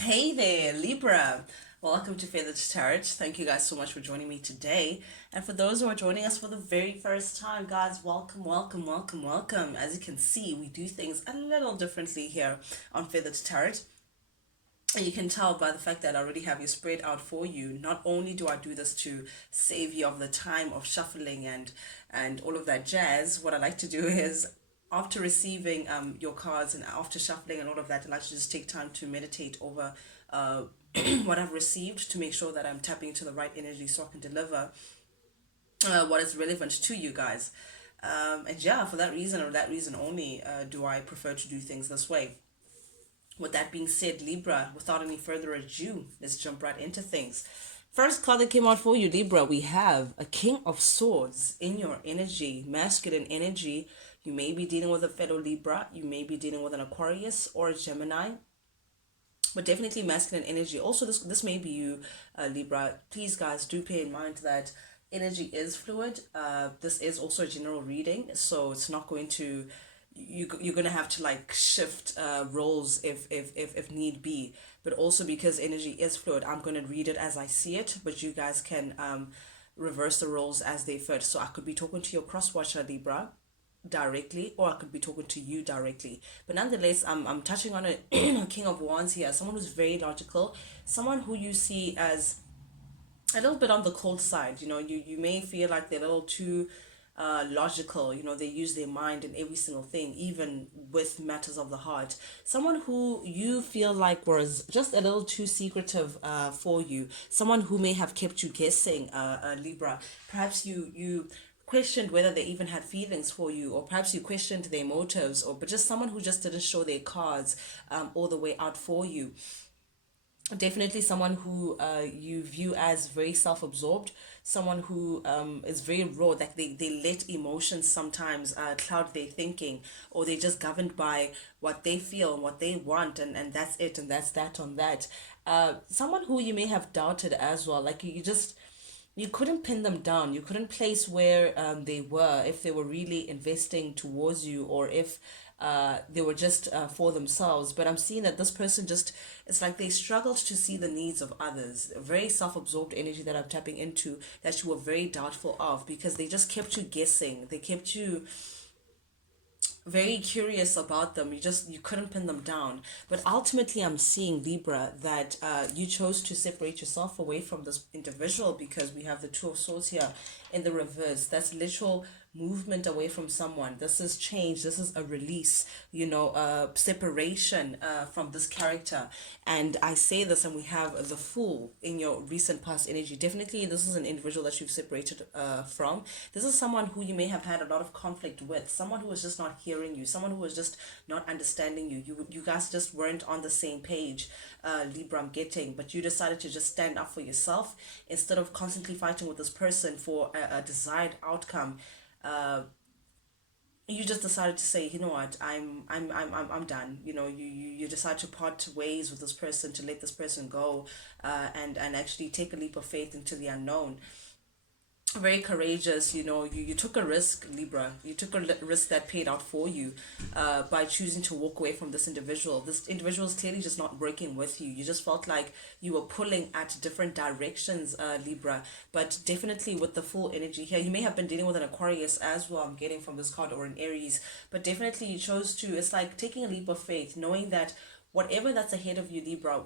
Hey there, Libra. Welcome to Feathered Tarot. Thank you guys so much for joining me today. And for those who are joining us for the very first time, guys, welcome, welcome, welcome, welcome. As you can see, we do things a little differently here on Feathered Tarot. And you can tell by the fact that I already have you spread out for you. Not only do I do this to save you of the time of shuffling and all of that jazz, what I like to do is after receiving your cards and after shuffling and all of that, I like to just take time to meditate over uh, what I've received to make sure that I'm tapping into the right energy so I can deliver what is relevant to you guys. And yeah, for that reason or that reason only, do I prefer to do things this way. With that being said, Libra, without any further ado, let's jump right into things. First card that came out for you, Libra, we have a King of Swords in your energy, masculine energy. You may be dealing with a fellow Libra, you may be dealing with an Aquarius or a Gemini, but definitely masculine energy. Also, this may be you, Libra. Please, guys, do pay in mind that energy is fluid. This is also a general reading, so it's not going to you're gonna have to like shift roles if need be. But also because energy is fluid, I'm gonna read it as I see it, but you guys can reverse the roles as they fit. So I could be talking to your cross watcher Libra directly, or I could be talking to you directly. But nonetheless, I'm touching on a King of Wands here, someone who's very logical, someone who you see as a little bit on the cold side. You may feel like they're a little too logical. They use their mind in every single thing, even with matters of the heart. Someone who you feel like was just a little too secretive for you. Someone who may have kept you guessing, Libra. Perhaps you questioned whether they even had feelings for you, or perhaps you questioned their motives, or but just someone who just didn't show their cards all the way out for you. Definitely someone who you view as very self-absorbed, someone who is very raw, like they let emotions sometimes cloud their thinking, or they're just governed by what they feel and what they want, and that's it, and that's that on that. Someone who you may have doubted as well, like you couldn't pin them down. You couldn't place where they were, if they were really investing towards you, or if they were just for themselves. But I'm seeing that this person just, it's like they struggled to see the needs of others. A very self-absorbed energy that I'm tapping into, that you were very doubtful of, because they just kept you guessing. They kept you very curious about them. You couldn't pin them down. But ultimately, I'm seeing, Libra, that you chose to separate yourself away from this individual, because we have the Two of Swords here in the reverse. That's literal movement away from someone. This is change. This is a release, separation from this character. And I say this, and we have the Fool in your recent past energy. Definitely, this is an individual that you've separated from. This is someone who you may have had a lot of conflict with, someone who was just not hearing you, someone who was just not understanding you. You guys just weren't on the same page, Libra, I'm getting. But you decided to just stand up for yourself instead of constantly fighting with this person for a desired outcome. You just decided to say, you know what, I'm done. You decide to part ways with this person, to let this person go, and actually take a leap of faith into the unknown. Very courageous. You took a risk, Libra. You took a risk that paid out for you, by choosing to walk away from this individual. This individual is clearly just not working with you. You just felt like you were pulling at different directions, Libra. But definitely with the Full energy here, you may have been dealing with an Aquarius as well, I'm getting from this card, or an Aries. But definitely you chose to, it's like taking a leap of faith, knowing that whatever that's ahead of you, Libra,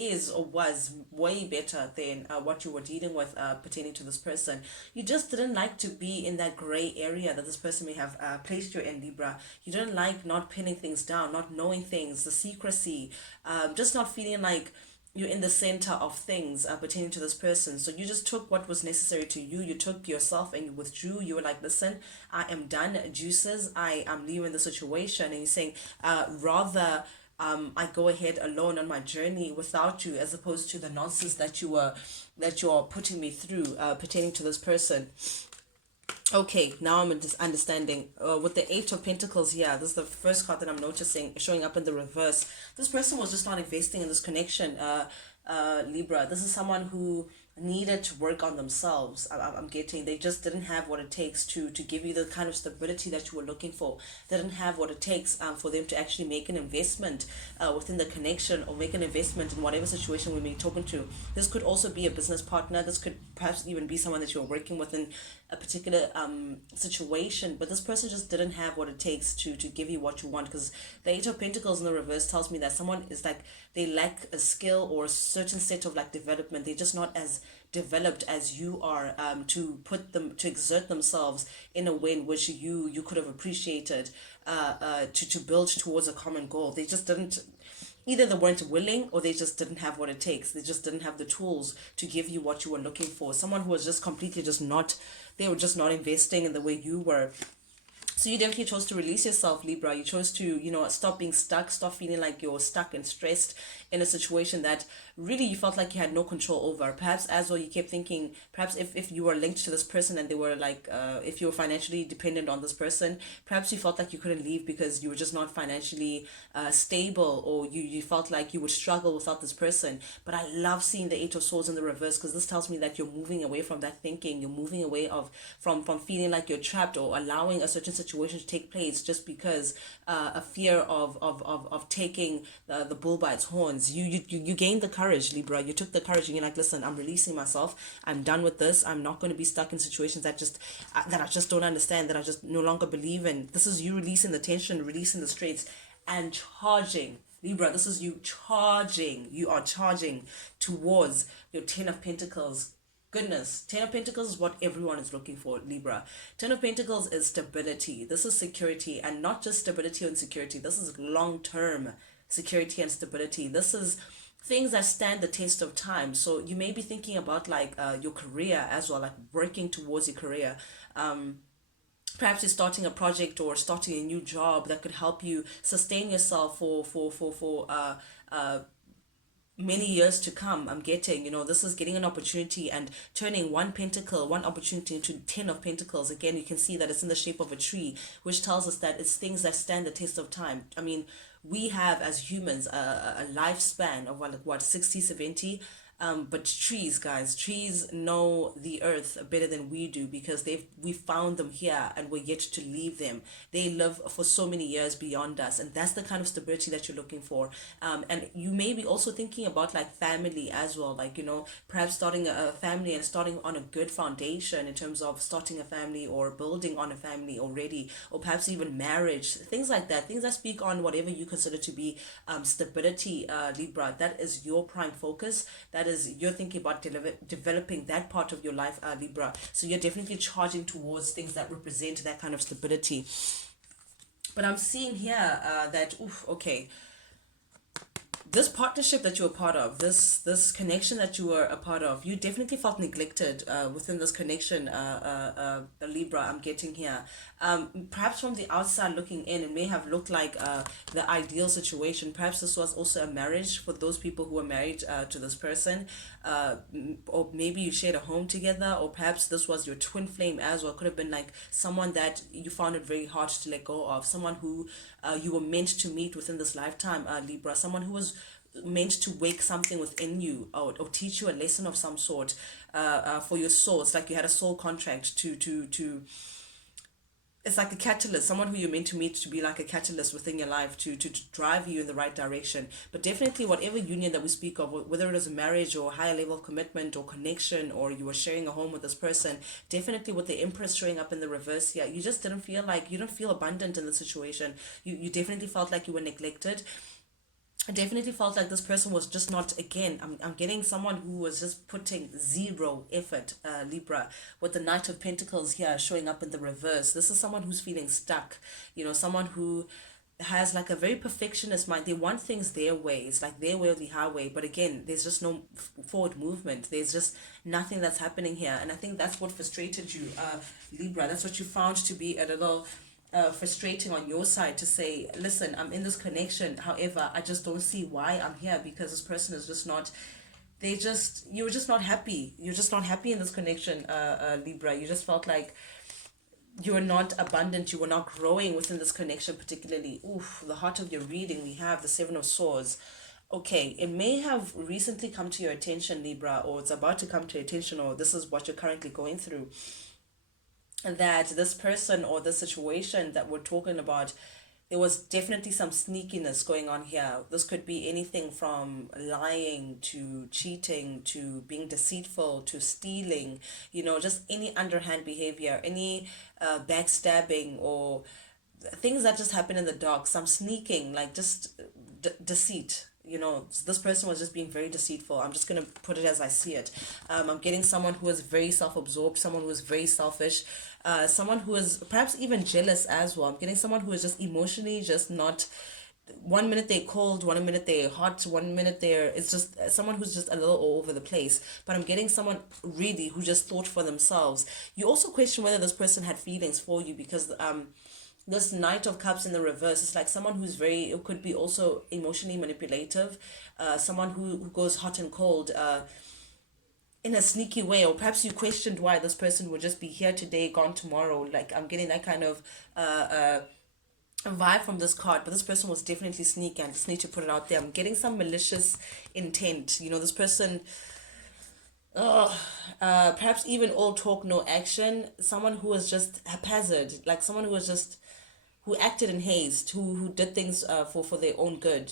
is or was way better than what you were dealing with pertaining to this person. You just didn't like to be in that gray area that this person may have placed you in, Libra. You didn't like not pinning things down, not knowing things, the secrecy, just not feeling like you're in the center of things pertaining to this person. So you just took what was necessary to you. You took yourself and you withdrew. You were like, listen, I am done, juices. I am leaving the situation. And you're saying, rather I go ahead alone on my journey without you, as opposed to the nonsense that you are putting me through pertaining to this person. Okay, now I'm just understanding. With the Eight of Pentacles here, this is the first card that I'm noticing showing up in the reverse. This person was just not investing in this connection, Libra. This is someone who needed to work on themselves. I'm getting they just didn't have what it takes to give you the kind of stability that you were looking for. They didn't have what it takes for them to actually make an investment within the connection, or make an investment in whatever situation we may be talking to. This could also be a business partner. This could perhaps even be someone that you're working with in a particular situation, but this person just didn't have what it takes to give you what you want. Because the Eight of Pentacles in the reverse tells me that someone is like, they lack a skill or a certain set of like development. They're just not as developed as you are, to exert themselves in a way in which you could have appreciated, to build towards a common goal. They just didn't, either they weren't willing, or they just didn't have what it takes. They just didn't have the tools to give you what you were looking for. Someone who was just completely just not, they were just not investing in the way you were. So you definitely chose to release yourself, Libra. You chose to, stop being stuck, stop feeling like you're stuck and stressed in a situation that really you felt like you had no control over. Perhaps as well, you kept thinking, perhaps if you were linked to this person and they were like, if you were financially dependent on this person, perhaps you felt like you couldn't leave because you were just not financially stable, or you felt like you would struggle without this person. But I love seeing the Eight of Swords in the reverse, because this tells me that you're moving away from that thinking. You're moving away from feeling like you're trapped, or allowing a certain situation to take place just because a fear of taking the bull by its horns. You gained the courage, Libra. You took the courage, and you're like, listen, I'm releasing myself. I'm done with this. I'm not going to be stuck in situations that I just don't understand, that I just no longer believe in. This is you releasing the tension, releasing the straits, and charging. Libra, this is you charging. You are charging towards your Ten of Pentacles. Goodness, Ten of Pentacles is what everyone is looking for, Libra. Ten of Pentacles is stability. This is security, and not just stability and security. This is long-term security and stability. This is things that stand the test of time. So you may be thinking about like your career as well, like working towards your career. Perhaps you're starting a project or starting a new job that could help you sustain yourself for many years to come. I'm getting, this is getting an opportunity and turning one pentacle, one opportunity, into 10 of pentacles. Again, you can see that it's in the shape of a tree, which tells us that it's things that stand the test of time. I mean, we have as humans a lifespan of what 60, 70. But trees, guys, trees know the earth better than we do, because we found them here and we're yet to leave them. They live for so many years beyond us, and that's the kind of stability that you're looking for. And you may be also thinking about like family as well, like perhaps starting a family and starting on a good foundation in terms of starting a family or building on a family already, or perhaps even marriage, things like that, things that speak on whatever you consider to be stability, Libra. That is your prime focus. That is, you're thinking about developing that part of your life, Libra. So you're definitely charging towards things that represent that kind of stability. But I'm seeing here that, okay, this partnership that you were part of, this connection that you were a part of, you definitely felt neglected within this connection, Libra. I'm getting here. Perhaps from the outside looking in, it may have looked like the ideal situation. Perhaps this was also a marriage for those people who were married to this person, or maybe you shared a home together, or perhaps this was your twin flame as well. It could have been like someone that you found it very hard to let go of, someone who you were meant to meet within this lifetime, Libra, someone who was meant to wake something within you, or teach you a lesson of some sort for your soul. It's like you had a soul contract to it's like a catalyst, someone who you're meant to meet to be like a catalyst within your life to drive you in the right direction. But definitely whatever union that we speak of, whether it is a marriage or a higher level of commitment or connection, or you were sharing a home with this person, definitely with the Empress showing up in the reverse here, you just didn't feel like, you didn't feel abundant in the situation. You definitely felt like you were neglected. I definitely felt like this person was just not, again, I'm getting someone who was just putting zero effort, Libra, with the Knight of Pentacles here showing up in the reverse. This is someone who's feeling stuck, someone who has like a very perfectionist mind. They want things their way. It's like their way or the highway. But again, there's just no forward movement. There's just nothing that's happening here. And I think that's what frustrated you, Libra. That's what you found to be a little frustrating on your side, to say, listen, I'm in this connection, however I just don't see why I'm here, because this person is just not, you're just not happy. You're just not happy in this connection, Libra. You just felt like you were not abundant, you were not growing within this connection particularly. The heart of your reading, we have the Seven of Swords. Okay, it may have recently come to your attention, Libra, or it's about to come to your attention, or this is what you're currently going through, that this person or the situation that we're talking about, there was definitely some sneakiness going on here. This could be anything from lying to cheating to being deceitful to stealing, just any underhand behavior, any backstabbing, or things that just happen in the dark, some sneaking, like just deceit. This person was just being very deceitful. I'm just going to put it as I see it. I'm getting someone who is very self-absorbed, someone who is very selfish, someone who is perhaps even jealous as well. I'm getting someone who is just emotionally just not, one minute they're cold, one minute they're hot, one minute it's just someone who's just a little all over the place. But I'm getting someone really who just thought for themselves. You also question whether this person had feelings for you, because this Knight of Cups in the reverse is like someone who's it could be also emotionally manipulative, someone who goes hot and cold, in a sneaky way. Or perhaps you questioned why this person would just be here today, gone tomorrow. Like, I'm getting that kind of vibe from this card, but this person was definitely sneaky. I just need to put it out there. I'm getting some malicious intent. This person, perhaps even all talk, no action. Someone who was just haphazard, like someone who was just who acted in haste, who did things for their own good.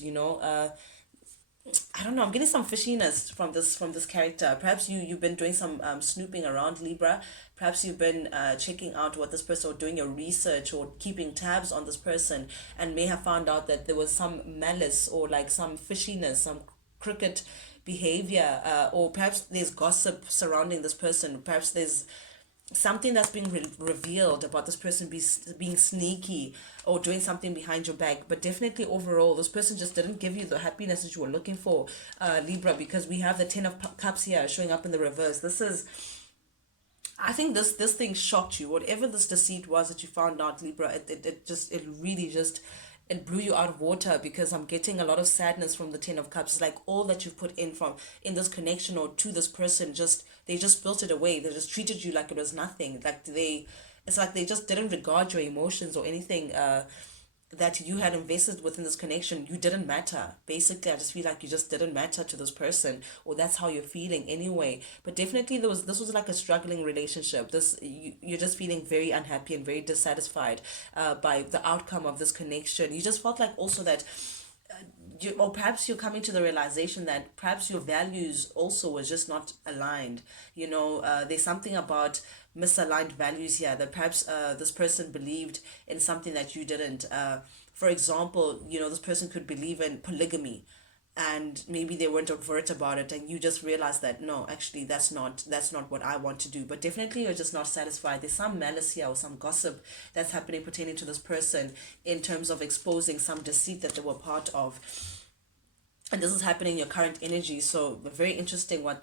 I don't know. I'm getting some fishiness from this character. Perhaps you've been doing some snooping around, Libra. Perhaps you've been checking out what this person, or doing your research or keeping tabs on this person, and may have found out that there was some malice or like some fishiness, some crooked behavior, or perhaps there's gossip surrounding this person. Perhaps there's something that's being revealed about this person being sneaky or doing something behind your back. But definitely overall, this person just didn't give you the happiness that you were looking for, Libra, because we have the Ten of Cups here showing up in the reverse. I think this thing shocked you. Whatever this deceit was that you found out, Libra, it really just, it blew you out of water, because I'm getting a lot of sadness from the Ten of Cups. It's like all that you've put in this connection or to this person, they just built it away. They just treated you like it was nothing. It's like they just didn't regard your emotions or anything that you had invested within this connection. You didn't matter. Basically, I just feel like you just didn't matter to this person, or that's how you're feeling anyway. But definitely this was like a struggling relationship. You're just feeling very unhappy and very dissatisfied by the outcome of this connection. You just felt like also that or perhaps you're coming to the realization that perhaps your values also was just not aligned. There's something about misaligned values here, that perhaps this person believed in something that you didn't. For example, this person could believe in polygamy, and maybe they weren't overt about it, and you just realize that no, actually that's not what I want to do. But definitely you're just not satisfied. There's some malice here, or some gossip that's happening pertaining to this person, in terms of exposing some deceit that they were part of. And this is happening in your current energy, so very interesting what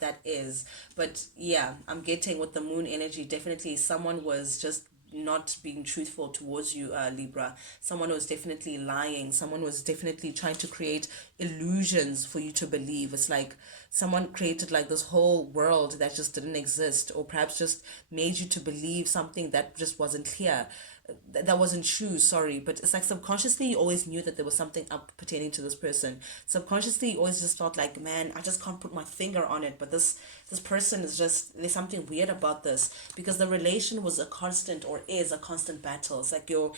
that is. But yeah, I'm getting with the moon energy, definitely someone was just not being truthful towards you, Libra. Someone was definitely lying. Someone was definitely trying to create illusions for you to believe. It's like someone created like this whole world that just didn't exist, or perhaps just made you to believe something that just wasn't clear, that wasn't true, sorry. But it's like subconsciously you always knew that there was something up pertaining to this person. Subconsciously you always just felt like, man, I just can't put my finger on it, but this person is just, there's something weird about this, because the relation was a constant, or is a constant battle. It's like you're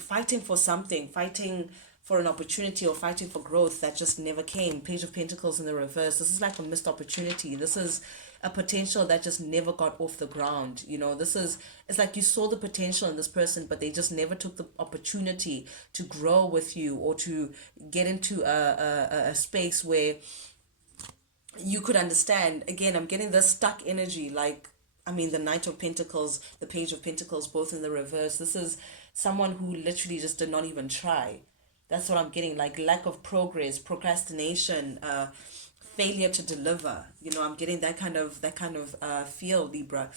fighting for something, fighting for an opportunity, or fighting for growth that just never came. Page of Pentacles in the reverse. This is like a missed opportunity. This is a potential that just never got off the ground. It's like you saw the potential in this person, but they just never took the opportunity to grow with you, or to get into a space where you could understand. Again, I'm getting this stuck energy, like, I mean, the Knight of Pentacles, the Page of Pentacles, both in the reverse. This is someone who literally just did not even try. That's what I'm getting, like lack of progress, procrastination, failure to deliver. I'm getting that kind of feel, Libra.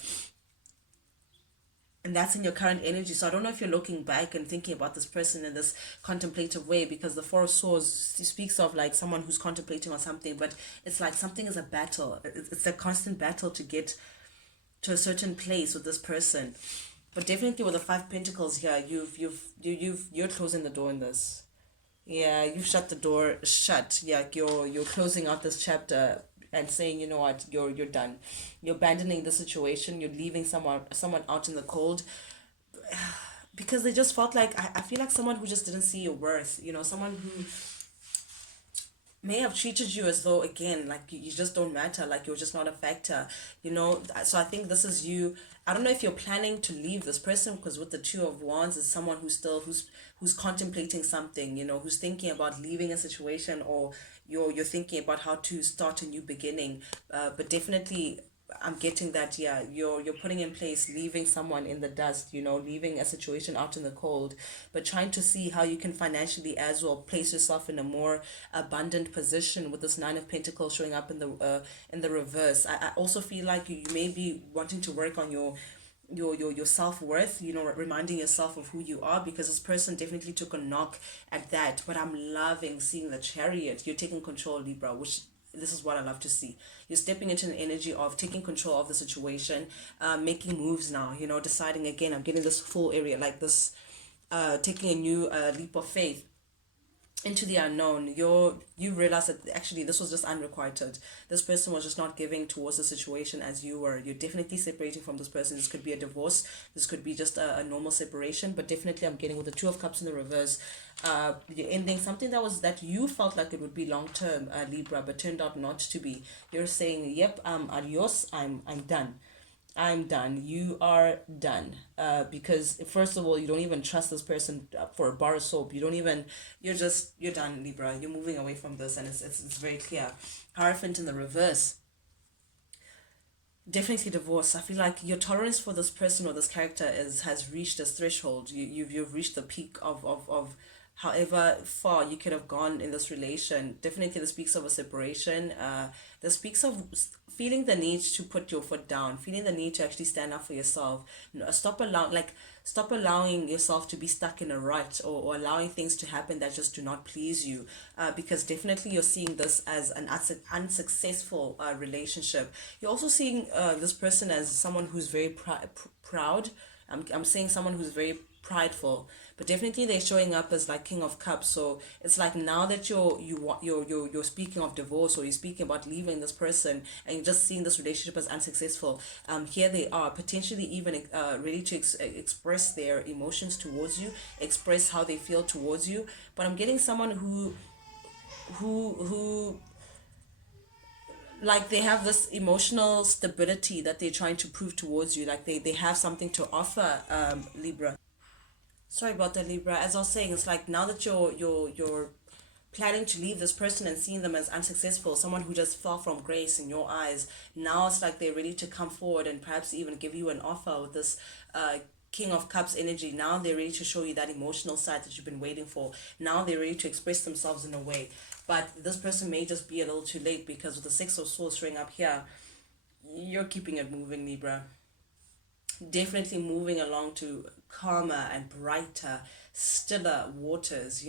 And that's in your current energy. So I don't know if you're looking back and thinking about this person in this contemplative way, because the Four of Swords speaks of like someone who's contemplating on something, but it's like something is a battle. It's a constant battle to get to a certain place with this person. But definitely with the Five Pentacles here, you're closing the door in this. Yeah, you shut the door shut. Yeah, you're closing out this chapter and saying, you know what, you're done. You're abandoning the situation. You're leaving someone out in the cold because they just felt like I feel like someone who just didn't see your worth. Someone who may have treated you as though, again, like you just don't matter, like you're just not a factor. So I think this is you. I don't know if you're planning to leave this person, because with the Two of Wands is someone who's contemplating something, who's thinking about leaving a situation, or you're thinking about how to start a new beginning. But definitely I'm getting that, yeah, you're putting in place leaving someone in the dust, leaving a situation out in the cold, but trying to see how you can financially as well place yourself in a more abundant position with this Nine of Pentacles showing up in the reverse. I also feel like you may be wanting to work on your self-worth, reminding yourself of who you are, because this person definitely took a knock at that. But I'm loving seeing the Chariot. You're taking control, Libra, which this is what I love to see. You're stepping into an energy of taking control of the situation, making moves now, deciding again. I'm getting this full area, like this, taking a new leap of faith into the unknown. You realize that actually this was just unrequited. This person was just not giving towards the situation as you were. You're definitely separating from this person. This could be a divorce, this could be just a normal separation, but definitely I'm getting with the Two of Cups in the reverse, you're ending something that you felt like it would be long term, Libra, but turned out not to be. You're saying, yep, adios, I'm done. I'm done. You are done. Because first of all, you don't even trust this person for a bar of soap. You don't even. You're done, Libra. You're moving away from this, and it's very clear. Hierophant in the reverse. Definitely divorce. I feel like your tolerance for this person or this character has reached this threshold. You've reached the peak of however far you could have gone in this relation. Definitely this speaks of a separation. This speaks of feeling the need to put your foot down, feeling the need to actually stand up for yourself. Stop allowing yourself to be stuck in a rut, or allowing things to happen that just do not please you, because definitely you're seeing this as an unsuccessful relationship. You're also seeing this person as someone who's very proud. I'm saying someone who's very prideful, but definitely they're showing up as like King of Cups. So it's like now that you're speaking of divorce, or you're speaking about leaving this person, and you're just seeing this relationship as unsuccessful. Here they are potentially even ready to express their emotions towards you, express how they feel towards you. But I'm getting someone who like they have this emotional stability that they're trying to prove towards you, like they have something to offer, Libra. Sorry about that, Libra. As I was saying, it's like now that you're planning to leave this person and seeing them as unsuccessful, someone who just fell from grace in your eyes, now it's like they're ready to come forward and perhaps even give you an offer with this King of Cups energy. Now they're ready to show you that emotional side that you've been waiting for. Now they're ready to express themselves in a way. But this person may just be a little too late, because with the Six of Swords showing up here, you're keeping it moving, Libra. Definitely moving along to calmer and brighter, stiller waters.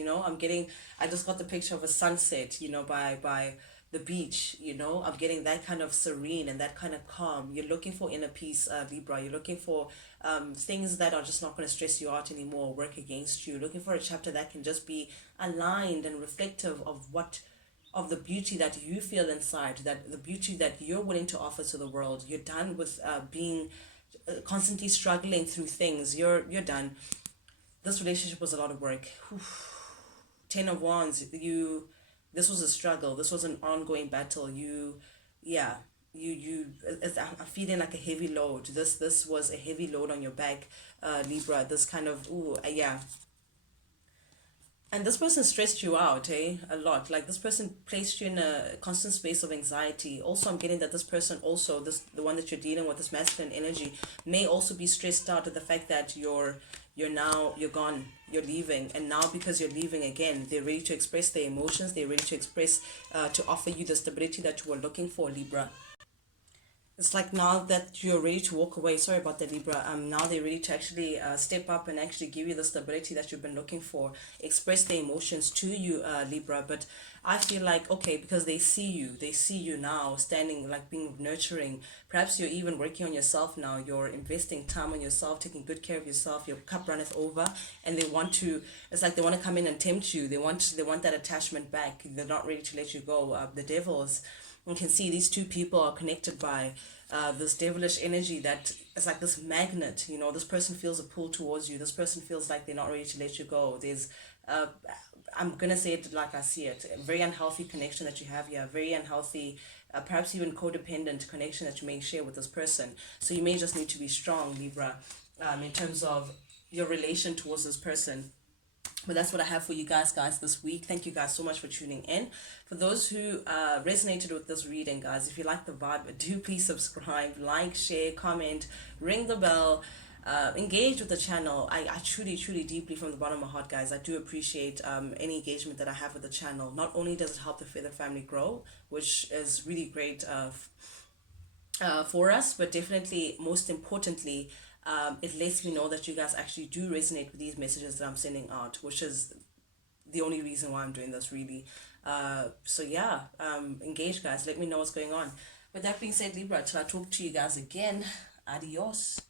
I just got the picture of a sunset, by the beach. I'm getting that kind of serene and that kind of calm. You're looking for inner peace, Libra. You're looking for things that are just not going to stress you out anymore, work against you. Looking for a chapter that can just be aligned and reflective of the beauty that you feel inside, that the beauty that you're willing to offer to the world. You're done with being constantly struggling through things. You're done. This relationship was a lot of work. Ten of Wands. This was a struggle. This was an ongoing battle. Yeah. I'm feeling like a heavy load. This was a heavy load on your back, Libra. This kind of, yeah. And this person stressed you out, a lot. Like this person placed you in a constant space of anxiety. Also, I'm getting that this person also, the one that you're dealing with, this masculine energy, may also be stressed out at the fact that you're gone, you're leaving, and now because you're leaving again, they're ready to express their emotions. They're ready to express, to offer you the stability that you were looking for, Libra. It's like now that you're ready to walk away. Sorry about that, Libra. Now they're ready to actually step up and actually give you the stability that you've been looking for. Express their emotions to you, Libra. But I feel like, okay, because they see you now standing, like being nurturing. Perhaps you're even working on yourself now. You're investing time on yourself, taking good care of yourself. Your cup runneth over, and they want to. It's like they want to come in and tempt you. They want that attachment back. They're not ready to let you go. The devils. You can see these two people are connected by this devilish energy that is like this magnet. You know, this person feels a pull towards you. This person feels like they're not ready to let you go. There's uh, I'm gonna say it like I see it, a very unhealthy connection that you have here, very unhealthy, perhaps even codependent connection that you may share with this person. So you may just need to be strong, Libra, in terms of your relation towards this person. But that's what I have for you guys this week. Thank you guys so much for tuning in. For those who resonated with this reading, guys, if you like the vibe, do please subscribe, like, share, comment, ring the bell, engage with the channel. I truly, truly, deeply from the bottom of my heart, guys, I do appreciate any engagement that I have with the channel. Not only does it help the Feather family grow, which is really great for us, but definitely, most importantly, it lets me know that you guys actually do resonate with these messages that I'm sending out, which is the only reason why I'm doing this, really. So yeah, engage, guys. Let me know what's going on. With that being said, Libra, till I talk to you guys again, adios.